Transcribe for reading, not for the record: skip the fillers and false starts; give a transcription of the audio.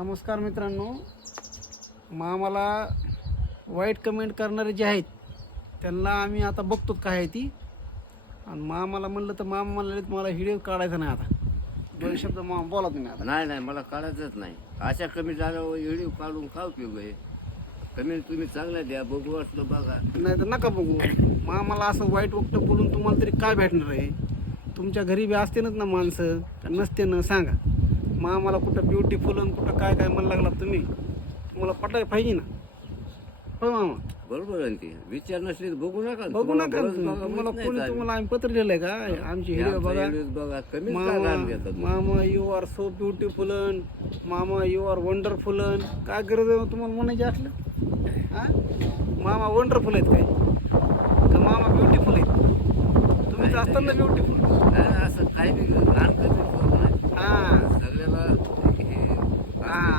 नमस्कार मित्रांनो, मामाला वाईट कमेंट करणारे जे आहेत त्यांना आम्ही आता बघतो काय आहे ती. आणि मामाला म्हणलं तर मामा म्हणले मला व्हिडिओ काढायचा नाही. आता दोन शब्द मामा बोला तुम्ही आता. नाही मला काढायचंच नाही. अशा कमी झाल्यावर व्हिडिओ काढून काय उपयोग आहे? कमेंट तुम्ही चांगल्या द्या, बघू असलं बघा, नाही तर नका बघू. मामाला असं वाईट वक्त बोलून तुम्हाला तरी काय भेटणार आहे? तुमच्या घरी बी असतेनच ना माणसं, का नसते ना? सांगा. मामाला कुठं ब्युटीफुल आणि कुठं काय काय म्हणू लागला तुम्ही? तुम्हाला पटाय पाहिजे ना. हो मामा, बरोबर आहे ते. विचार नसले तर बघू नका. बघू नका. तुम्हाला कोणी तुम्हाला आम्ही पत्र लिहिलंय का आमची व्हिडिओ बघा? बघा कमी गाण घेतात. मामा यू आर सो ब्युटिफुल, मामा यू आर वंडरफुल. काय गरज आहे तुम्हाला म्हणायचे असलं? हा, मामा वंडरफुल आहेत काय? का मामा ब्युटिफुल आहेत? तुम्ही असताना ब्युटिफुल. असं काही नाही. लहान कमी हा सगळ्याला हा